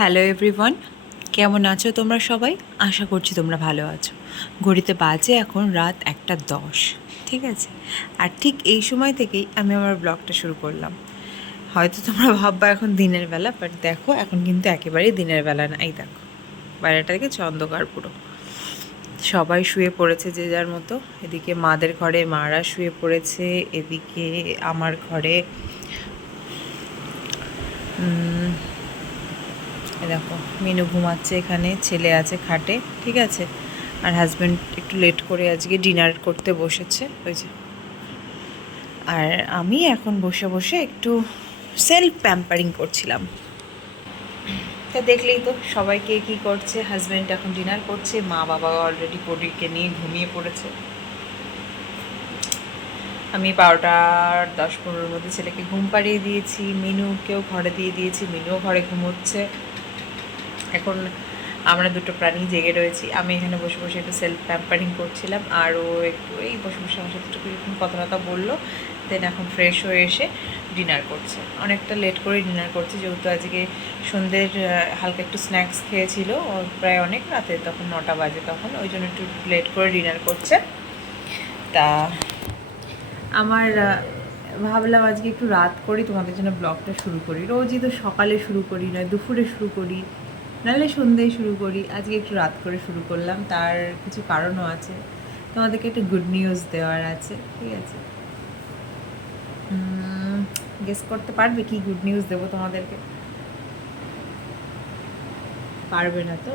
Hello everyone, কেমন আছো তোমরা সবাই? আশা করছি তোমরা ভালো আছো। ঘড়িতে বাজে এখন রাত 1:10, ঠিক আছে? আর ঠিক এই সময় থেকেই আমি আমার ব্লগটা শুরু করলাম। হয়তো তোমরা ভাববা এখন দিনের বেলা, বাট দেখো এখন কিন্তু একেবারেই দিনের বেলা না। এই দেখো বাইরেটা থেকে অন্ধকার পুরো। সবাই শুয়ে পড়েছে যে যার মতো। এদিকে মাদের ঘরে মারা শুয়ে পড়েছে, এদিকে আমার ঘরে দেখো মিনু ঘুমাচ্ছে, এখানে ছেলে আছে খাটে, ঠিক আছে? আর হাজব্যান্ড একটু লেট করে আজকে ডিনার করতে বসেছে, ওই যে। আর আমি এখন বসে বসে একটু সেলফ প্যাম্পারিং করছিলাম। তা দেখলেই তো সবাই কে কী করছে। হাজব্যান্ড এখন ডিনার করছে, মা বাবা অলরেডি পরীকে নিয়ে ঘুমিয়ে পড়েছে। আমি 12:10-15 মধ্যে ছেলেকে ঘুম পাড়িয়ে দিয়েছি, মিনুকেও ঘরে দিয়ে দিয়েছি, মিনুও ঘরে ঘুমোচ্ছে। এখন আমরা দুটো প্রাণী জেগে রয়েছি। আমি এখানে বসে বসে একটু সেলফ প্যাম্পারিং করছিলাম, আর ও একটু এই বসে বসে আমার সাথে একটু এরকম কথা বললো। দেন এখন ফ্রেশ হয়ে এসে ডিনার করছে। অনেকটা লেট করে ডিনার করছে, যেহেতু আজকে সন্ধ্যের হালকা একটু স্ন্যাক্স খেয়েছিল প্রায় অনেক রাতে, তখন 9টা বাজে, তখন ওই জন্য একটু লেট করে ডিনার করছে। তা আমার ভাবলাম আজকে একটু রাত করে তোমাদের জন্য ব্লগটা শুরু করি। রোজই তো সকালে শুরু করি, নয় দুপুরে শুরু করি, নাহলে সন্ধ্যায় শুরু করি। আজকে একটু রাত করে শুরু করলাম, তার কিছু কারণও আছে। তোমাদেরকে একটু গুড নিউজ দেওয়ার আছে, ঠিক আছে? গেস করতে পারবে কি গুড নিউজ দেবো তোমাদেরকে? পারবে না তো?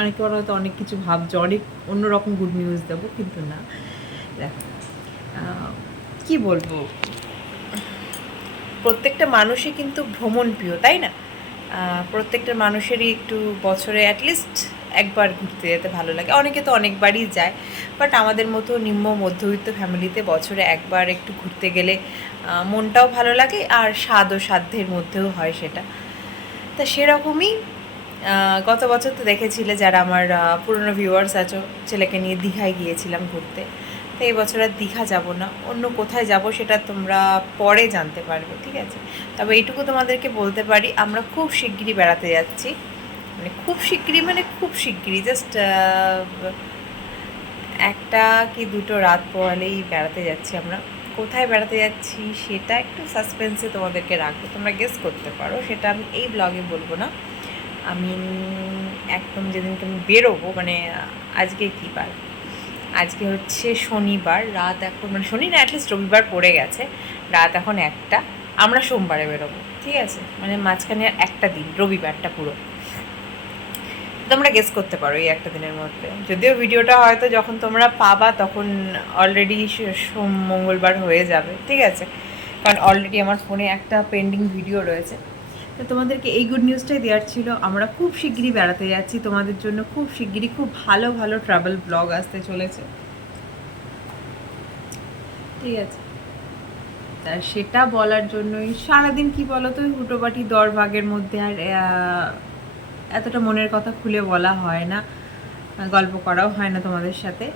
অনেকে হয়তো অনেক কিছু ভাবছো, অনেক অন্যরকম গুড নিউজ দেবো, কিন্তু না। দেখো কী বলবো, প্রত্যেকটা মানুষই কিন্তু ভ্রমণ প্রিয়, তাই না? প্রত্যেকটা মানুষেরই একটু বছরে অ্যাটলিস্ট একবার ঘুরতে যেতে ভালো লাগে। অনেকে তো অনেকবারই যায়, বাট আমাদের মতো নিম্ন মধ্যবিত্ত ফ্যামিলিতে বছরে একবার একটু ঘুরতে গেলে মনটাও ভালো লাগে, আর স্বাদ ও সাধ্যের মধ্যেও হয় সেটা। তা সেরকমই গত বছর তো দেখেছিলে, যারা আমার পুরনো ভিউয়ার্স আছো, ছেলেকে নিয়ে দীঘায় গিয়েছিলাম ঘুরতে। তো এই বছর আর দীঘা যাব না, অন্য কোথায় যাব সেটা তোমরা পরে জানতে পারবে, ঠিক আছে? তবে এইটুকু তোমাদেরকে বলতে পারি, আমরা খুব শিগগিরই বেড়াতে যাচ্ছি। মানে খুব শিগগিরই, মানে খুব শিগগিরই, জাস্ট একটা কি দুটো রাত পোহালেই বেড়াতে যাচ্ছি আমরা। কোথায় বেড়াতে যাচ্ছি সেটা একটু সাসপেন্সে তোমাদেরকে রাখবো, তোমরা গেস করতে পারো, সেটা আমি এই ব্লগে বলবো না। আমি একদম যেদিনকে আমি বেরোবো, মানে আজকে কী বার, আজকে হচ্ছে শনিবার, রাত এখন মানে শনি না, অ্যাটলিস্ট রবিবার পড়ে গেছে, রাত এখন 1টা। আমরা সোমবারে বেরোবো, ঠিক আছে? মানে মাঝখানে একটা দিন, রবিবারটা পুরো। তোমরা গেস করতে পারো এই একটা দিনের মধ্যে, যদিও ভিডিওটা হয়তো যখন তোমরা পাবা তখন অলরেডি মঙ্গলবার হয়ে যাবে, ঠিক আছে? কারণ অলরেডি আমার ফোনে একটা পেন্ডিং ভিডিও রয়েছে। তো তোমাদেরকে এই গুড নিউজটাই দেওয়ার ছিল, আমরা খুব শিগগিরই বেড়াতে যাচ্ছি তোমাদের জন্য, খুব শিগগিরই খুব ভালো ভালো ট্রাভেল ব্লগ আসতে চলেছে, ঠিক আছে? তা সেটা বলার জন্যই সারাদিন কি বলো তো, হুটোপাটি দরভাগের মধ্যে আর এতটা মনের কথা খুলে বলা হয় না, গল্প করাও হয় না তোমাদের সাথে।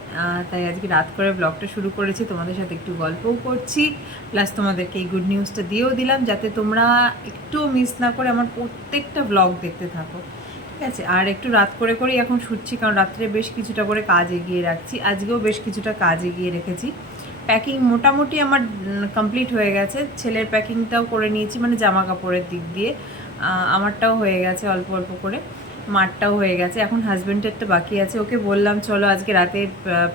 তাই আজকে রাত করে ব্লগটা শুরু করেছি, তোমাদের সাথে একটু গল্পও করছি, প্লাস তোমাদেরকে এই গুড নিউজটা দিয়েও দিলাম, যাতে তোমরা একটু মিস না করে আমার প্রত্যেকটা ব্লগ দেখতে থাকো, ঠিক আছে? আর একটু রাত করে করেই এখন শুচ্ছি, কারণ রাত্রে বেশ কিছুটা করে কাজ এগিয়ে রাখছি। আজকেও বেশ কিছুটা কাজ এগিয়ে রেখেছি। প্যাকিং মোটামুটি আমার কমপ্লিট হয়ে গেছে, ছেলের প্যাকিংটাও করে নিয়েছি, মানে জামা কাপড়ের দিক দিয়ে আমারটাও হয়ে গেছে অল্প অল্প করে, মারটাও হয়ে গেছে। এখন হাজব্যান্ডেরটা বাকি আছে, ওকে বললাম চলো আজকে রাতে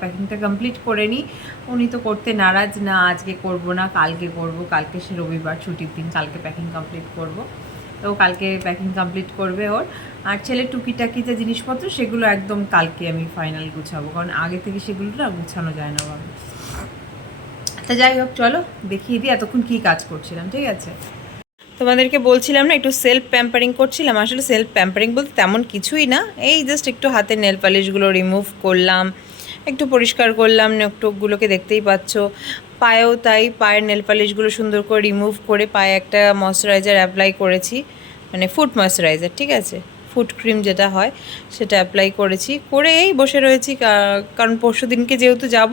প্যাকিংটা কমপ্লিট করে নিই। উনি তো করতে নারাজ, না আজকে করব না, কালকে করব, কালকে সে রবিবার ছুটির দিন, কালকে প্যাকিং কমপ্লিট করব। তো কালকে প্যাকিং কমপ্লিট করবে ওর। আর ছেলের টুকিটাকি যে জিনিসপত্র সেগুলো একদম কালকে আমি ফাইনাল গুছাবো, কারণ আগে থেকে সেগুলো না গুছানো যায় না ভাবে। তা যাই হোক, চলো দেখিয়ে দিই এতক্ষণ কী কাজ করছিলাম, ঠিক আছে? তোমাদেরকে বলছিলাম না একটু সেলফ প্যাম্পারিং করছিলাম। আসলে সেলফ প্যাম্পারিং বলতে তেমন কিছুই না, এই জাস্ট একটু হাতের নেল পালিশগুলো রিমুভ করলাম, একটু পরিষ্কার করলাম, নোকটোকগুলোকে দেখতেই পাচ্ছ। পায়েও তাই, পায়ের নেল পালিশগুলো সুন্দর করে রিমুভ করে পায়ে একটা ময়শ্চারাইজার অ্যাপ্লাই করেছি, মানে ফুট ময়শ্চারাইজার, ঠিক আছে? ফুট ক্রিম যেটা হয় সেটা অ্যাপ্লাই করেছি, করে এই বসে রয়েছি। কারণ পরশু দিনকে যেহেতু যাব,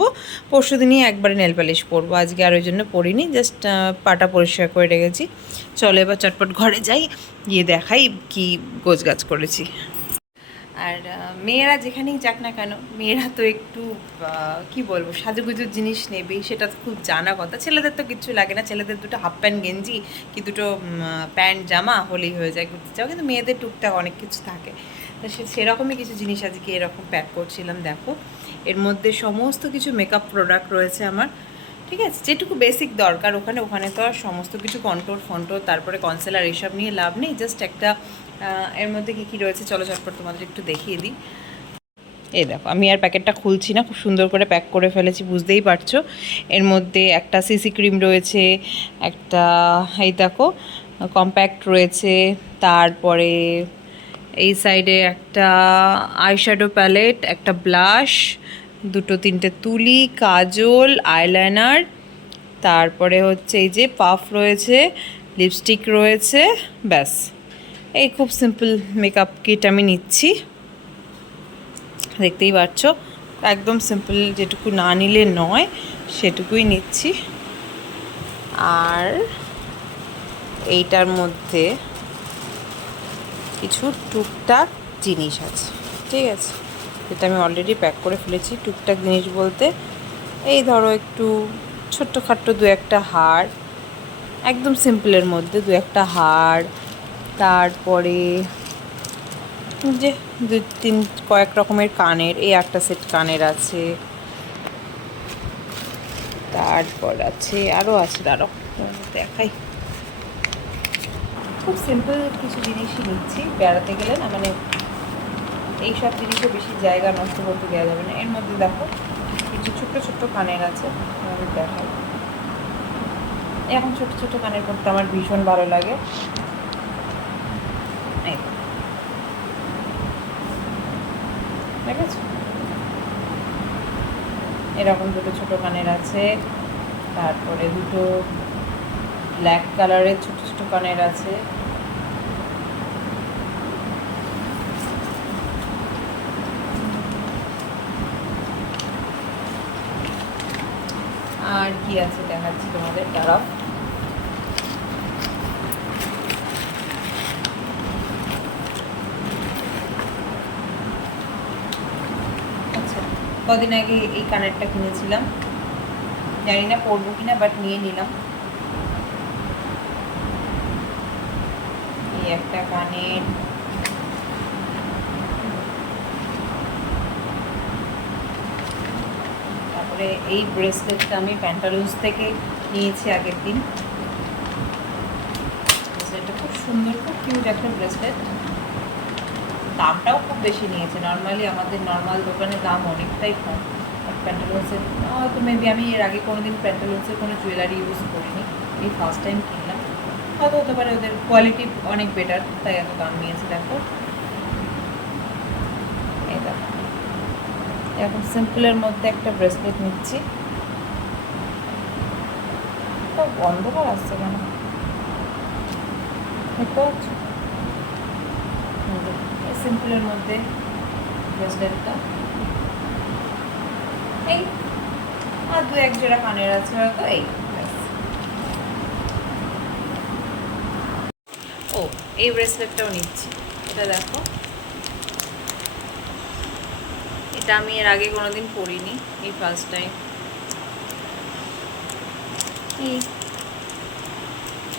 পরশু দিনই একবারে নেল পালিশ পরবো, আজকে আর ওই জন্য পরিনি, জাস্ট পাটা পরিষ্কার করে রেখেছি। চলো এবার চটপট ঘরে যাই, গিয়ে দেখাই কি গোছগাছ করেছি। আর মেয়েরা যেখানেই যাক না কেন, মেয়েরা তো একটু কি বলবো, সাজুগুজুর জিনিস নেবেই, সেটা তো খুব জানা কথা। ছেলেদের তো কিচ্ছু লাগে না, ছেলেদের দুটো হাফ প্যান্ট গেঞ্জি কি দুটো প্যান্ট জামা হলেই হয়ে যায় ঘুরতে যাও, কিন্তু মেয়েদের টুকটাক অনেক কিছু থাকে। তো সেরকমই কিছু জিনিস আজকে এরকম প্যাক করছিলাম। দেখো এর মধ্যে সমস্ত কিছু মেকআপ প্রোডাক্ট রয়েছে আমার, ঠিক আছে, যেটুকু বেসিক দরকার। ওখানে তো আর সমস্ত কিছু কন্ট্রোল ফন্টোর তারপরে কনসিলার এইসব নিয়ে লাভ নেই, জাস্ট একটা এর মধ্যে কী কী রয়েছে চলো চটপট তোমাদের একটু দেখিয়ে দিই। এই দেখো আমি আর প্যাকেটটা খুলছি না, খুব সুন্দর করে প্যাক করে ফেলেছি, বুঝতেই পারছো। এর মধ্যে একটা সিসি ক্রিম রয়েছে, একটা এই দেখো কম্প্যাক্ট রয়েছে, তারপরে এই সাইডে একটা আইশ্যাডো প্যালেট, একটা ব্লাশ, দুটো তিনটে তুলি, কাজল, আইলাইনার, তারপরে হচ্ছে এই যে পাফ রয়েছে, লিপস্টিক রয়েছে, ব্যাস। এই খুব সিম্পল মেকআপ কিট আমি নিচ্ছি, দেখতেই পাচ্ছ, একদম সিম্পল, যেটুকু না নিলে নয় সেটুকুই নিচ্ছি। আর এইটার মধ্যে কিছু টুকটাক জিনিস আছে, ঠিক আছে, যেটা আমি অলরেডি প্যাক করে ফেলেছি। টুকটাক জিনিস বলতে এই ধরো একটু ছোট্টখাট্টো দু একটা হার, একদম সিম্পলের মধ্যে দু একটা হার, তারপরে যে দু তিন কয়েক রকমের কানের, এই একটা সেট কানের আছে, তারপর আছে আরও আছে, দাঁড়াও দেখাই। খুব সিম্পল কিছু জিনিসই নিচ্ছি, বেড়াতে গেলে না মানে এইসব জিনিসে বেশি জায়গা নষ্ট করতে দেওয়া যাবে না। এর মধ্যে দেখো কিছু ছোট্ট ছোট্ট কানের আছে, আমি দেখাই। এখন ছোট ছোট কানের পরতে আমার ভীষণ ভালো লাগে। ঠিক আছে, এরকম দুটো ছোট কানের আছে, তারপরে দুটো ব্ল্যাক কালারের ছোট ছোট কানের আছে, আর কি আছে দেখাচ্ছি তোমাদের, দাঁড়াও। আচ্ছা, কদিন আগে এই কানেরটা কিনেছিলাম, জানি না পরবো কিনা, বাট নিয়ে নিলাম। এই একটা কানের, তারপরে এই ব্রেসলেটটা আমি প্যান্টালুন্স থেকে নিয়েছি আগের দিন। ব্রেসলেটটা খুব সুন্দর, খুব কিউট একটা ব্রেসলেট, দামটাও খুব বেশি নিয়েছে। নর্মালি আমাদের নর্মাল দোকানের দাম অনেকটাই কম, আর প্যান্টালুন্সের হয়তো মেবি আমি এর আগে কোনো দিন প্যান্টালুন্সের কোনো জুয়েলারি ইউজ করিনি, এই ফার্স্ট টাইম কিনলাম, হয়তো হতে পারে ওদের কোয়ালিটি অনেক বেটার তাই এত দাম নিয়েছে। দেখো এই দেখো এরকম সিম্পলের মধ্যে একটা ব্রেসলেট নিচ্ছি। তো অন্ধকার আসছে কেন, দেখতে পাচ্ছ, সিম্পলের মধ্যে ব্রেসলেটটা, এই আর দু এক জোড়া কানের আছে হয়তো, এই ও এই ব্রেসলেটটাও নিচ্ছি। এটা দেখো, এটা আমি এর আগে কোনোদিন পরিনি, এই ফার্স্ট টাইম।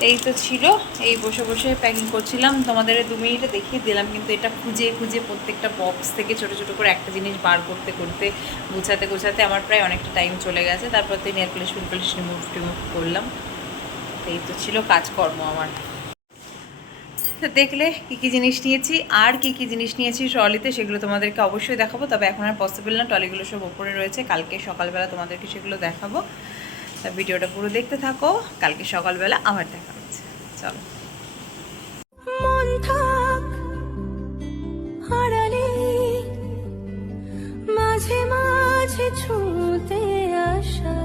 এই তো ছিল, এই বসে বসে প্যাকিং করছিলাম, তোমাদের 2 মিনিটে দেখিয়ে দিলাম, কিন্তু এটা খুঁজে খুঁজে প্রত্যেকটা বক্স থেকে ছোট ছোট করে একটা জিনিস বার করতে করতে গুছাতে গুছাতে আমার প্রায় অনেকটা টাইম চলে গেছে। তারপর তো নেল পলিশ রিমুভ করলাম। এই তো ছিল কাজকর্ম আমার। তো দেখলে কী কী জিনিস নিয়েছি, আর কী কী জিনিস নিয়েছি ট্রলিতে, সেগুলো তোমাদেরকে অবশ্যই দেখাবো। তবে এখন আর পসিবল না, ট্রলিগুলো সব ওপরে রয়েছে, কালকে সকালবেলা তোমাদেরকে সেগুলো দেখাবো। তা ভিডিওটা পুরো দেখতে থাকো, কালকে সকালবেলা আবার দেখা হচ্ছে। চলো। মাঝে মাঝে ছুঁতে আসা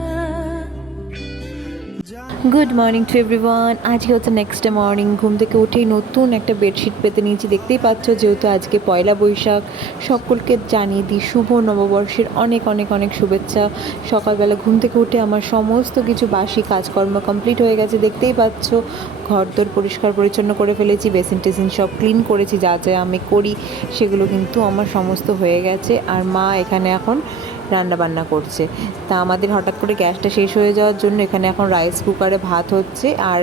গুড মর্নিং টু এভরিওয়ান। আজকে হচ্ছে নেক্সট ডে মর্নিং। ঘুম থেকে উঠেই নতুন একটা বেডশিট পেতে নিয়েছি, দেখতেই পাচ্ছ। যেহেতু আজকে পয়লা বৈশাখ, সকলকে জানিয়ে দিই শুভ নববর্ষের অনেক অনেক অনেক শুভেচ্ছা। সকালবেলা ঘুম থেকে উঠে আমার সমস্ত কিছু বাসি কাজকর্ম কমপ্লিট হয়ে গেছে, দেখতেই পাচ্ছ। ঘরদোর পরিষ্কার পরিচ্ছন্ন করে ফেলেছি, বেসিন টেসিন সব ক্লিন করেছি, যা যা আমি করি সেগুলো কিন্তু আমার সমস্ত হয়ে গেছে। আর মা এখানে এখন রান্না বান্না করছে। তা আমাদের হঠাৎ করে গ্যাসটা শেষ হয়ে যাওয়ার জন্য এখানে এখন রাইস কুকারে ভাত হচ্ছে, আর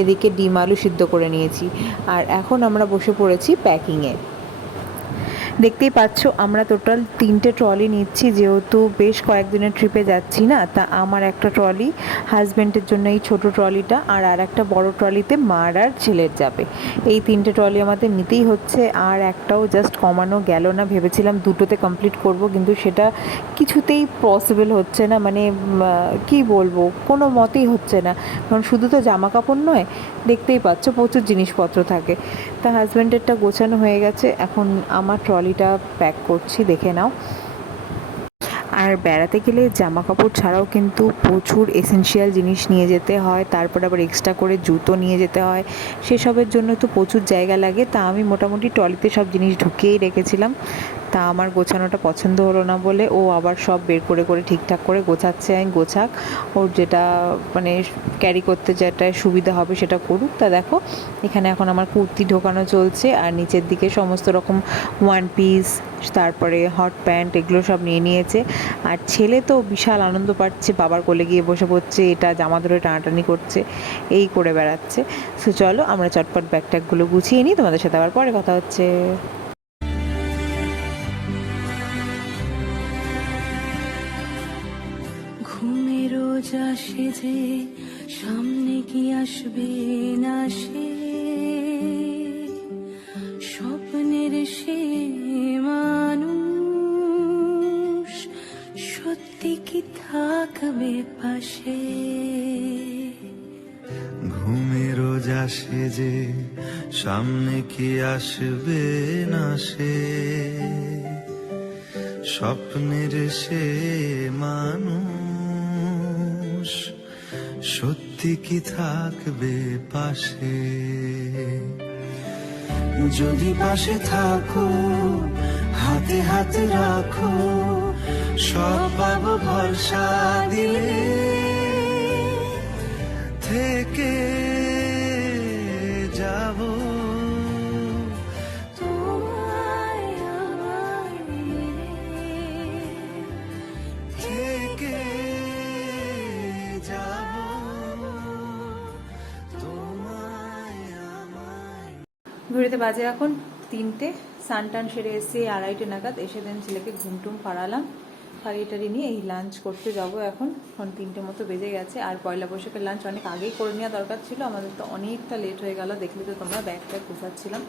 এদিকে ডিম আলু সিদ্ধ করে নিয়েছি। আর এখন আমরা বসে পড়েছি প্যাকিংয়ে। দেখতেই পাচ্ছ আমরা টোটাল 3টে ট্রলি নিচ্ছি, যেহেতু বেশ কয়েকদিনের ট্রিপে যাচ্ছি না। তা আমার একটা ট্রলি, হাজব্যান্ডের জন্য এই ছোটো ট্রলিটা, আর একটা বড় ট্রলিতে মার আর ছেলের যাবে। এই 3টে ট্রলি আমাদের নিতেই হচ্ছে। আর একটাও জাস্ট কমানো গেল না, ভেবেছিলাম 2টোতে কমপ্লিট করব, কিন্তু সেটা কিছুতেই পসিবল হচ্ছে না। মানে কি বলবো, কোনো মতেই হচ্ছে না। কারণ শুধু তো জামা কাপড় নয়, দেখতেই পাচ্ছ প্রচুর জিনিসপত্র থাকে। তা হাজব্যান্ডেরটা গোছানো হয়ে গেছে, এখন আমার ট্রলিটা প্যাক করছি, দেখে নাও। আর বেড়াতে গেলে জামা কাপড় ছাড়াও কিন্তু প্রচুর এসেনশিয়াল জিনিস নিয়ে যেতে হয়, তারপর আবার এক্সট্রা করে জুতো নিয়ে যেতে হয়, সেসবের জন্য তো প্রচুর জায়গা লাগে। তা আমি মোটামুটি ট্রলিতে সব জিনিস ঢুকিয়েই রেখেছিলাম। তা আমার গোছানোটা পছন্দ হলো না বলে ও আবার সব বের করে করে ঠিকঠাক করে গোছাচ্ছে। আমি গোছাক, ওর যেটা মানে ক্যারি করতে যেটা সুবিধা হবে সেটা করুক। তা দেখো এখানে এখন আমার কুর্তি ঢোকানো চলছে, আর নিচের দিকে সমস্ত রকম ওয়ান পিস, তারপরে হট প্যান্ট, এগুলো সব নিয়ে নিয়েছে। আর ছেলে তো বিশাল আনন্দ পাচ্ছে, বাবার কোলে গিয়ে বসে পড়ছে, এটা জামা ধরে টানাটানি করছে, এই করে বেড়াচ্ছে। সো চলো আমরা চটপট ব্যাগ ট্যাগগুলো গুছিয়ে নিই, তোমাদের সাথে আবার পরে কথা হচ্ছে। রোজ আসে যে সামনে কি আসবে না, সে স্বপ্নের সে মানুষ সত্যি কি থাকবে পাশে। ঘুমে রোজ আসে যে সামনে কি আসবে না, সে স্বপ্নের সে মানুষ সত্যি কি থাকবে পাশে। যদি পাশে থাকো, হাতে হাতে রাখো, সব পাবো ভরসা দিলে, থেকে যাব তোমায় আমায় থেকে যাব তোমায় আমায়। ঘড়িতে বাজে এখন 3টে। সানটান সেরে এসে 2:30 নাগাদ এসে দেন ছেলেকে ঘুমটুম পাড়ালাম, খাড়িয়ে নিয়ে এই লাঞ্চ করতে যাব। এখন 3টে মতো বেজে গেছে। আর পয়লা বৈশাখের লাঞ্চ অনেক আগেই করে নেওয়া দরকার ছিল, আমাদের তো অনেকটা লেট হয়ে গেল। দেখলে তো তোমরা, ব্যাগটা গুছাচ্ছিলাম,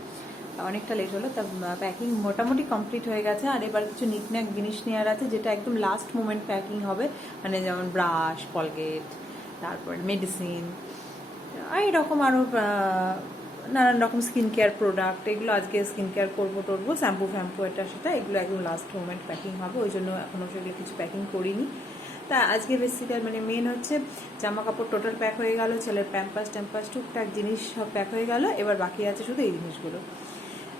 অনেকটা লেট হলো। তা প্যাকিং মোটামুটি কমপ্লিট হয়ে গেছে। আর এবার কিছু নিকন্যাক জিনিস নেওয়ার আছে, যেটা একদম লাস্ট মোমেন্ট প্যাকিং হবে। মানে যেমন ব্রাশ, কলগেট, তারপর মেডিসিন, এইরকম আরও নানান রকম স্কিন কেয়ার প্রোডাক্ট, এগুলো আজকে স্কিন কেয়ার করবো টরবো, শ্যাম্পু ফ্যাম্পু এটা সেটা, এগুলো একদম লাস্ট মোমেন্ট প্যাকিং হবে। ওই জন্য এখনও সেগুলো কিছু প্যাকিং করিনি। তা আজকে বেসিক্যালি মানে মেন হচ্ছে জামা কাপড় টোটাল প্যাক হয়ে গেল, ছেলের প্যাম্পাস ট্যাম্পাস টুকটাক জিনিস সব প্যাক হয়ে গেল। এবার বাকি আছে শুধু এই জিনিসগুলো।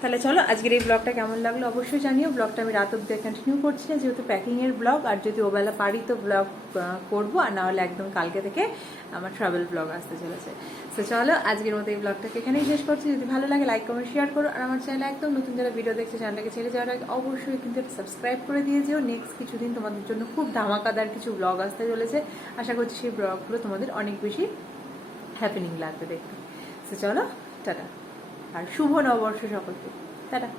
তাহলে চলো আজকের এই ব্লগটা কেমন লাগলো অবশ্যই জানিও। ব্লগটা আমি রাত অব্দি কন্টিনিউ করছি না, যেহেতু প্যাকিংয়ের ব্লগ। আর যদি ওবেলা পারি তো ব্লগ করবো, আর না হলে একদম কালকে থেকে আমার ট্রাভেল ব্লগ আসতে চলেছে। তো চলো আজকের মতো এই ব্লগটাকে এখানেই শেষ করছি। যদি ভালো লাগে লাইক কমেন্ট শেয়ার করো, আর আমার চ্যানেলে একদম নতুন যারা ভিডিও দেখছে চ্যানেলটাকে ছেড়ে যাওয়ার আগে অবশ্যই কিন্তু সাবস্ক্রাইব করে দিয়ে যেও। নেক্সট কিছুদিন তোমাদের জন্য খুব ধামাকাদার কিছু ব্লগ আসতে চলেছে। আশা করছি সেই ব্লগগুলো তোমাদের অনেক বেশি হ্যাপেনিং লাগবে দেখতে। তো চলো টাটা, আর শুভ নববর্ষ সকলকে। টাটা।